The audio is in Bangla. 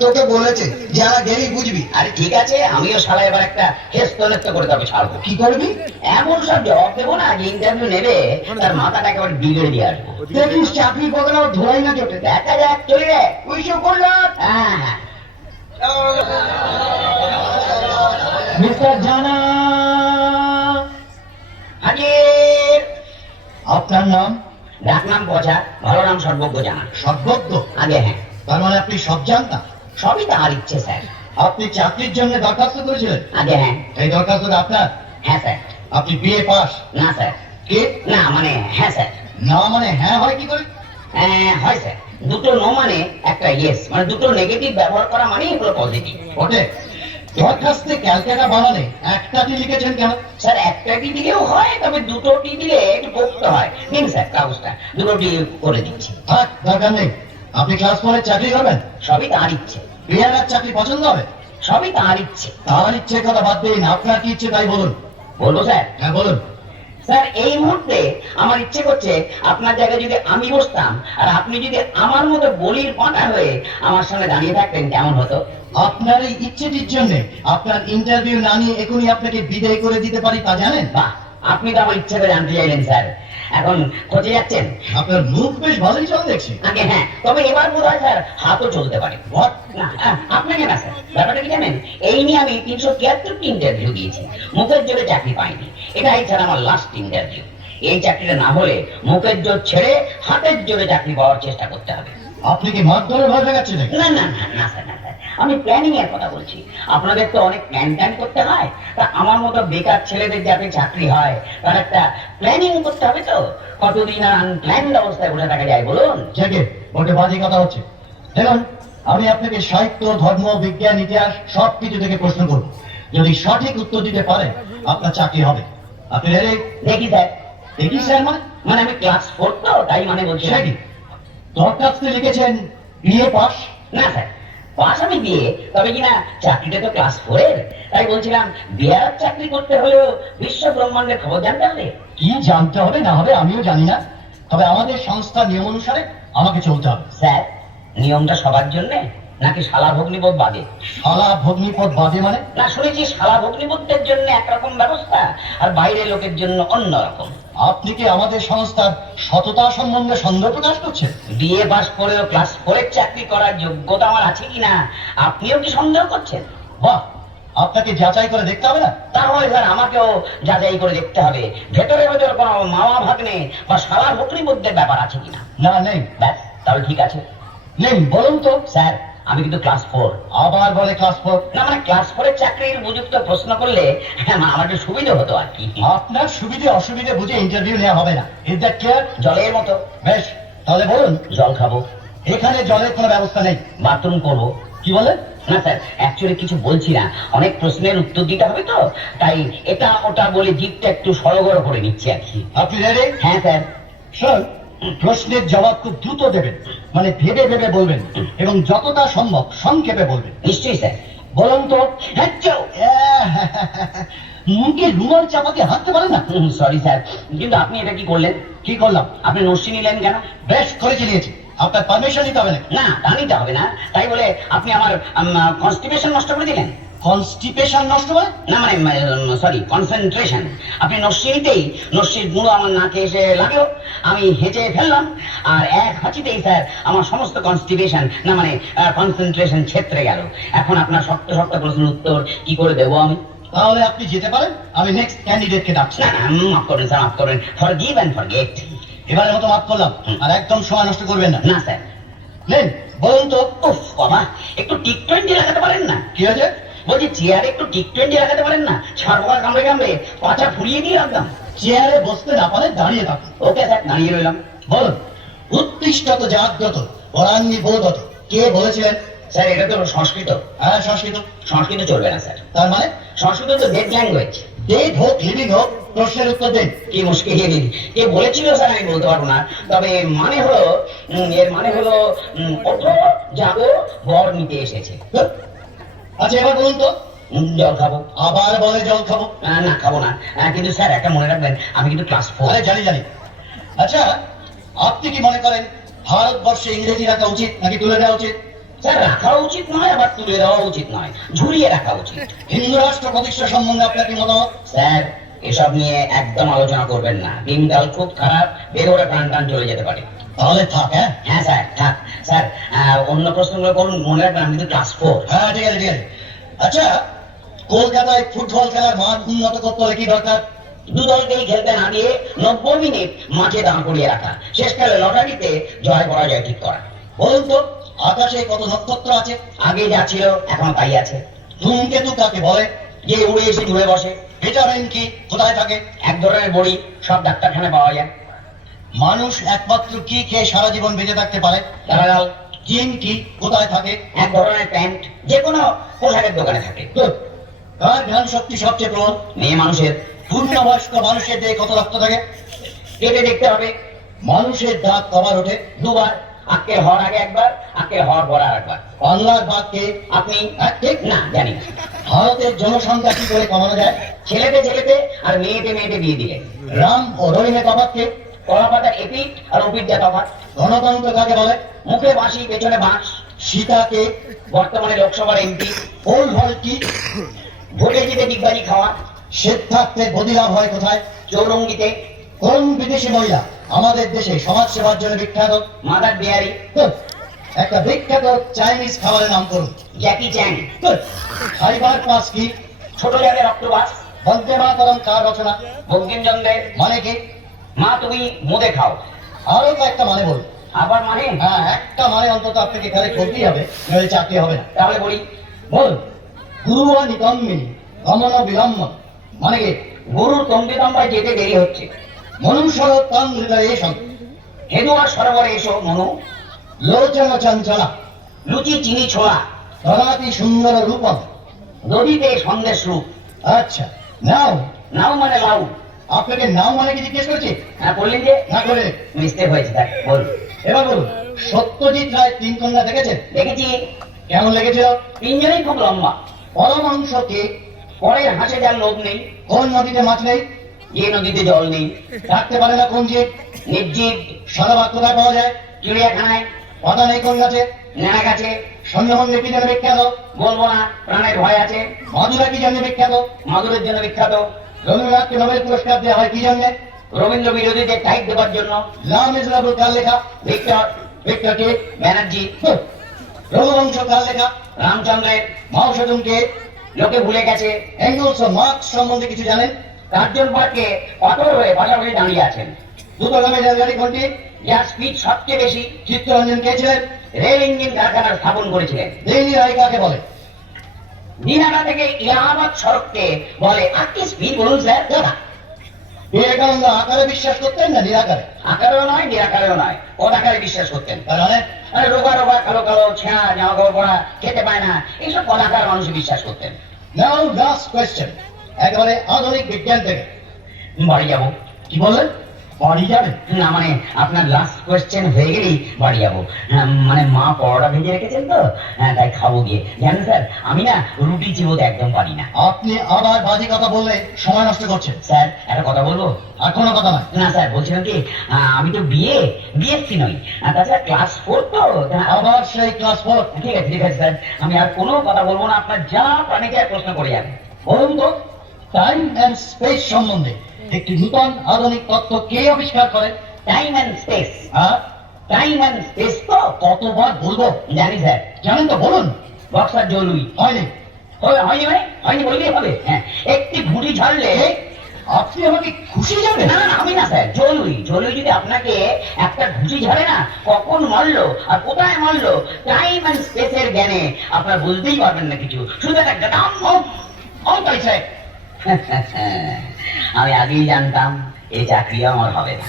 তোকে বলেছে যারা গেলি বুঝবি। আরে ঠিক আছে আমিও সারা এবার একটা হেস্ত নেস্ত করে তবে ছাড়বো। কি করবি? এমন সব জবাব দেবো না যে ইন্টারভিউ নেবে তার মাথাটা একেবারে বিগড়ে দিয়ে আসব। দেখিস চাকরির বদলাও ধোয়াই না জোটে দেখা যাক চলে রে ওইসব করলাম হ্যাঁ হ্যাঁ। মিস্টার জানা। হাজির আপনার নাম? ডাক নাম পচা ভালো নাম সর্বজ্ঞ জানা। সর্বজ্ঞ? আগে হ্যাঁ। তার মানে আপনি সব জানতাম? সবই তার ইচ্ছে স্যার। আপনি চাকরির জন্য দরখাস্ত করেছিলেন? আগে হ্যাঁ। এই দরখাস্তটা আপনার। হ্যাঁ স্যার। আপনি বিএ পাস। না স্যার। কে? না মানে হ্যাঁ স্যার। না মানে হ্যাঁ হয় কি করে? হ্যাঁ, হয় স্যার। দুটো নো মানে একটা ইয়েস মানে দুটো নেগেটিভ ব্যবহার করা মানেই হলো পজিটিভ ওঠে দরখাস্তে ক্যালকাটা বানানে একটাটি লিখেছেন কেন? স্যার একটা টি দিলেও হয় তবে দুটো টি দিলে একটু পোক্ত হয়। নিন স্যার কাগজটা। দুটো টি করে দিচ্ছি। থাক দরকার নেই। আপনি ক্লাস ফোরে চাকরি করবেন? সবই তার ইচ্ছে। বিহারের চাকরি পছন্দ হবে? সবই তার ইচ্ছে। তার ইচ্ছে কথা বাদ দিন। আপনার কি ইচ্ছে তাই বলুন। বলব স্যার? হ্যাঁ বলুন। স্যার এই মুহূর্তে আমার ইচ্ছে করছে আপনার জায়গায় যদি আমি বসতাম আর আপনি যদি আমার মতো বলির পাঁটা হয়ে আমার সামনে দাঁড়িয়ে থাকতেন কেমন হতো? আপনার এই ইচ্ছেটির জন্য আপনার ইন্টারভিউ না নিয়ে এখনই আপনাকে বিদায় করে দিতে পারি তা জানেন? বাহ আপনি তো আমার ইচ্ছেটা জানতে চাইলেন স্যার। এখন খোঁজে যাচ্ছেন? আপনার মুখ বেশ ভালোই চল দেখছি। আগে হ্যাঁ তবে এবার বোধ হয় স্যার হাতও চলতে পারে? না আপনাকে না স্যার ব্যাপারটা কি জানেন? এই নিয়ে আমি তিনশো তিয়াত্তরটি ইন্টারভিউ দিয়েছি। মুখের জোরে চাকরি পাইনি। এটাই স্যার আমার লাস্ট ইন্টারভিউ এই চাকরিটা না হলে মুখের জোর ছেড়ে হাতের জোরে চাকরি পাওয়ার চেষ্টা করতে হবে। আপনি কি মারধরে ভয় দেখাচ্ছেন? না না না না স্যার আমি প্ল্যানিং এর কথা বলছি। আপনাদের তো অনেক প্ল্যান ট্যান করতে হয়। তা আমার মতো বেকার ছেলেদের যাতে চাকরি হয় তার একটা প্ল্যানিং করতে হবে তো। কতদিন আর আনপ্ল্যান্ড অবস্থায় বসে থাকা যায় বলুন? ওটা বাজে কথা হচ্ছে। দেখুন আমি আপনাকে সাহিত্য ধর্ম বিজ্ঞান ইতিহাস সব কিছু থেকে প্রশ্ন করব। যদি সঠিক উত্তর দিতে পারেন আপনার চাকরি হবে। আপনি রেডি দেখি স্যার। দেখি স্যার মানে? মানে আমি ক্লাস ফোর তো তাই মানে বলছি। সেটা কি দরখাস্তে লিখেছেন বিএ পাস? না স্যার। পাস আমি দিয়ে তবে কিনা চাকরিটা তো ক্লাস ফোরের তাই বলছিলাম বিহার চাকরি করতে হলেও বিশ্ব ব্রহ্মাণ্ডের খবর জানতে হবে। কি জানতে হবে না হবে আমিও জানি না। তবে আমাদের সংস্থা নিয়ম অনুসারে আমাকে চলতে হবে। স্যার নিয়মটা সবার জন্য? নাকি শালা ভগ্নিবোধ বাদে? শালা ভগ্নিপদ বাদে মানে? না শুনেছি শালা ভগ্নিবোধের জন্য একরকম ব্যবস্থা আর বাইরের লোকের জন্য অন্য রকম আপনি কি আমাদের সংস্থার সততা সম্বন্ধে সন্দেহ প্রকাশ করছেন? বিএ পাস করেও ক্লাস ফোরের চাকরি করার যোগ্যতা আমার আছে কিনা? আপনিও কি সন্দেহ করছেন? বাহ আপনাকে যাচাই করে দেখতে হবে না? তাহলে স্যার আমাকেও যাচাই করে দেখতে হবে। ভেতরে ভেতরে কোনো মামা ভাগ্নে বা শালা ভগ্নিবোধের ব্যাপার আছে কিনা? না নেই। ব্যাস তাহলে ঠিক আছে। নেই বলুন তো। স্যার আমি কিন্তু ক্লাস ফোর আবার বলে ক্লাস ফোর না মানে ক্লাস ফোরের চাকরির উপযুক্ত প্রশ্ন করলে হ্যাঁ, আমার একটু সুবিধা হতো আর কি। আপনার সুবিধে অসুবিধে বুঝে ইন্টারভিউ নেওয়া হবে না। ইজ দ্যাট ক্লিয়ার জলের মতো। বেশ তাহলে বলুন। জল খাব। এখানে জলের কোনো ব্যবস্থা নেই। বাথরুম করব। কি বলে? না স্যার অ্যাকচুয়ালি কিছু বলছি না। অনেক প্রশ্নের উত্তর দিতে হবে তো তাই এটা ওটা বলে জিপটা একটু সরগর করে নিচ্ছি আর কি। আপনি রেডি হ্যাঁ স্যার। শোন প্রশ্নের জবাব খুব দ্রুত দেবেন। মানে ভেবে ভেবে বলবেন। এবং যতটা সম্ভব সংক্ষেপে বলবেন। নিশ্চয়ই স্যার। বলুন তো হ্যাঁ চো মুখে রুমাল চাপাতে হাঁটতে পারেন না। Sorry sir. কিন্তু আপনি এটা কি করলেন? কি করলাম? আপনি নস্যি নিলেন কেন? বেশ করে চিনিয়েছি আপনার পারমিশন নিতে হবে না না তা নিতে হবে না। তাই বলে আপনি আমার কনস্টিপেশন নষ্ট করে দিলেন? কনস্টিপেশন নষ্ট হয়? না মানে সরি কনসেন্ট্রেশন আপনি নস্যি নিতেই নস্যির গুঁড়ো আমার নাকে এসে লাগল। আমি হেঁচে ফেললাম আর এক হাঁচিতেই স্যার আমার সমস্ত কনস্টিপেশন না মানে কনসেন্ট্রেশন ছেত্রে গেল। এখন আপনার শক্ত শক্ত প্রশ্নের উত্তর কি করে দেবো আমি? তাহলে আপনি যেতে পারেন আমি নেক্সট ক্যান্ডিডেটকে ডাকছি। না না মাফ করবেন স্যার মাফ করবেন। Forgive and forget এবারে মতো মাফ করলাম আর একদম সময় নষ্ট করবেন না। না স্যার। নেন। বলুন তো উফ বাবা একটু টিক টোয়েন্টি লাগাতে পারেন না? কি হয়েছে? বলছি চেয়ারে একটু টিক টোয়েন্টি লাগাতে পারেন না? ছাড়পোকা কামড়ে কামড়ে পাছা ফুরিয়ে দিয়ে রাখলাম চেয়ারে বসতে না পারে দাঁড়িয়ে থাকুন ওকে স্যার দাঁড়িয়ে রইলাম। বলুন উত্তিষ্ঠত জাগ্রত পরাঙ্গি বোধত কে বলেছিলেন? স্যার এটা তো সংস্কৃত। হ্যাঁ সংস্কৃত। সংস্কৃত চলবে না স্যার। তার মানে? সংস্কৃত তো ডেড ল্যাঙ্গুয়েজ ডেট হোক লিভিং হোক প্রশ্নের উত্তর দিন। কি মুশকিল কে বলেছিল স্যার আমি বলতে পারব না। তবে মানে হলো এর মানে হলো ওঠো যাব বর নিতে এসেছে? আচ্ছা এবার বলুন তো। জল খাব। আবার বলে জল খাব? না খাব না। কিন্তু স্যার একটা মনে রাখবেন আমি কিন্তু ক্লাস ফোর জানি জানি। আচ্ছা আপনি কি মনে করেন ভারতবর্ষে ইংরেজি রাখা উচিত নাকি তুলে দেওয়া উচিত? স্যার রাখা উচিত নয় আবার তুলে দেওয়া উচিত নয়। ঝুলিয়ে রাখা উচিত। হিন্দু রাষ্ট্র প্রতিষ্ঠা সম্বন্ধে আপনার কি মতামত? স্যার এসব নিয়ে একদম আলোচনা করবেন না। দিনকাল খুব খারাপ বেরোরে প্রাণ টান চলে যেতে পারে। তাহলে থাক হ্যাঁ? হ্যাঁ স্যার থাক। স্যার অন্য প্রশ্নগুলো করুন মনে রাখবেন আমি কিন্তু ক্লাস ফোর হ্যাঁ ঠিক আছে ঠিক আছে। আচ্ছা কলকাতায় ফুটবল খেলার মান উন্নত করতে হলে কি দরকার? দু দলকেই খেলতে না দিয়ে নব্বই মিনিট মাঠে দাঁড় করিয়ে রাখা। শেষকালে লটারিতে জয় পরাজয় ঠিক করা। বলুন তো আকাশে কত নক্ষত্র আছে? আগে যা ছিল এখন তাই আছে। ধূমকেতু কাকে বলে? যে উড়ে এসে জুড়ে বসে। ভিটামিন কি কোথায় থাকে? এক ধরনের বড়ি সব ডাক্তারখানায় পাওয়া যায়। মানুষ একমাত্র কি খেয়ে সারা জীবন বেঁচে থাকতে পারে? জিন কি কোথায় থাকে? এক ধরনের প্যান্ট যে কোনো পোশাকের দোকানে থাকে। কার ধ্যান শক্তি সবচেয়ে প্রবল? মেয়ে মানুষের। পূর্ণবয়স্ক মানুষের দেহে কত রক্ত থাকে? কেটে দেখতে হবে। মানুষের দাঁত কবার ওঠে দুবার। আজকে হওয়ার আগে একবার আজকে হওয়ার পর আর একবার। বাংলার বাঘকে আপনি? হ্যাঁ, ঠিক? না জানি ভারতের জনসংখ্যা কি করে কমানো যায়? ছেলেতে ছেলেতে আর মেয়েতে মেয়েতে বিয়ে দিলে। রাম ও রহিমে তফাৎকে লোকসভার এমপি। ভল কি? ভোটে জিতে কোথায়? চৌরঙ্গিতে। কোন বিদেশি মহিলা আমাদের দেশে সমাজ সেবার জন্য বিখ্যাত? মাদার বিহারি। একটা বিখ্যাত চাইনিজ খাবারের নাম করুন। জ্যাকি ছোট জায়গায় রক্তবাস। বন্দে মাতরম কার রচনা? বঙ্কিমচন্দ্রের মানে কি? মা তুমি মোদে খাও। আরও তো একটা মানে বলুন। আবার মানে? হ্যাঁ একটা মানে অন্তত আপনাকে এখানে করতেই হবে নইলে চাকরি হবে না। তাহলে বলি। বলুন গুরু নিতম্বিনী গমন বিলম্ব মানে কি? গরুর তম্বিতম্বায় যেতে দেরি হচ্ছে। মনুষ্যর তন হৃদয়েশম হেদু আর সরোবরে এসো মনু। লোচন চঞ্চলা লুচি চিনি ছোলা। ধরাতি সুন্দর রূপম। নদীতে সন্দেশ রূপ। আচ্ছা নাও। নাও মানে লাউ। আপনাকে নাম মানে কি জিজ্ঞেস করছি? হ্যাঁ বললেন যে না করে মিস্টেক হয়েছে দেখ বল। এবার বলুন সত্যজিৎ রায় তিন কন্যা দেখেছেন? দেখেছি। কেমন লেগেছিল? তিনজনেই খুব লম্বা। পরমাংশ কে পরের হাসে যার লোভ নেই। কোন নদীতে মাছ নেই? যে নদীতে জল নেই। থাকতে পারে না কোন জীব? নির্জীব। সদাবাদ কোথায় পাওয়া যায়? চিড়িয়াখানায়। পাতা নেই কোন গাছে? নেড়া গাছে। সন্ধ্যমন্দির কি জন্য বিখ্যাত? বলব না প্রাণের ভয় আছে। মাদুরা কি জন্য বিখ্যাত? মাদুরের জন্য বিখ্যাত। রবীন্দ্রনাথকে নোবেল পুরস্কার দেওয়া হয় কি জন্য? রবীন্দ্র বিরোধীদের টাইট দেবার জন্য। লাম ইসলামুল কার লেখা ভিক্টর ভিক্টর কে? ব্যানার্জি। রঘুবংশ কার লেখা রামচন্দ্রের মাও লোকে ভুলে গেছে। এঙ্গলস মার্কস সম্বন্ধে কিছু জানেন? কার্জন পার্কে কঠোর হয়ে পাশাপাশি দাঁড়িয়ে আছেন। দুটো নামে জায়গাটি কোনটি? যার স্পিড সবচেয়ে বেশি চিত্তরঞ্জন কে ছিলেন রেল ইঞ্জিন কারখানা স্থাপন করেছিলেন। রেল কাকে বলে? দিনাটা থেকে ইলাহাবাদ সড়ককে বলে স্পিড বলুন স্যার দাদা বিবেকানন্দ আকারে বিশ্বাস করতেন না নিরাকারে? আকারেও নয় নিরাকারেও নয় পদাকারে বিশ্বাস করতেন। তার মানে? রোগা রোগা কালো কালো ছেঁড়া জামা কাপড় পরা খেতে পায় না এইসব পদাকার মানুষ বিশ্বাস করতেন। নাও লাস্ট কোয়েশ্চেন একেবারে আধুনিক বিজ্ঞান থেকে। বাড়ি যাব। কি বললেন? বাড়ি না মানে আপনার লাস্ট কোয়েশ্চেন হয়ে গেলেই বাড়ি যাব। মানে মা পরোটা ভেজে রেখেছেন তো? হ্যাঁ তাই খাব গিয়ে। জানেন স্যার আমি না রুটি চিবোতে একদম পারি না। আপনি আবার বাজে কথা বললে সময় নষ্ট করছেন। স্যার একটা কথা বলব? আর কোনো কথা নয়। না স্যার বলছিলাম কি আমি তো বিয়ে বিএসসি নই। আর তাছাড়া ক্লাস ফোর তো? আবার সেই ক্লাস ফোর ঠিক আছে ঠিক আছে স্যার। আমি আর কোনো কথা বলব না আপনার যা প্রাণীকে প্রশ্ন করে যাবেন বলুন তো টাইম অ্যান্ড স্পেস সম্বন্ধে। একটি নূতন আধুনিক তত্ত্ব কে আবিষ্কার করেন টাইম অ্যান্ড স্পেস হ্যাঁ। টাইম অ্যান্ড স্পেস তো কতবার বলব? জানি স্যার। জানেন তো বলুন। বক্সার জলুই হয়নি। হয়নি মানে? হয়নি বললেই হবে। হ্যাঁ। একটি ঘুড়ি ঝাড়লে আপনি আমাকে খুশি যাবেন না না আমি না স্যার। জলুই জলুই যদি আপনাকে একটা ঘুষি ঝাড়ে না কখন মারলো আর কোথায় মারলো টাইম অ্যান্ড স্পেসের জ্ঞানে আপনারা বুঝতেই পারবেন না কিছু। শুধু একটা দাম তাই স্যার। আমি আগেই জানতাম এই চাকরিও আমার হবে না।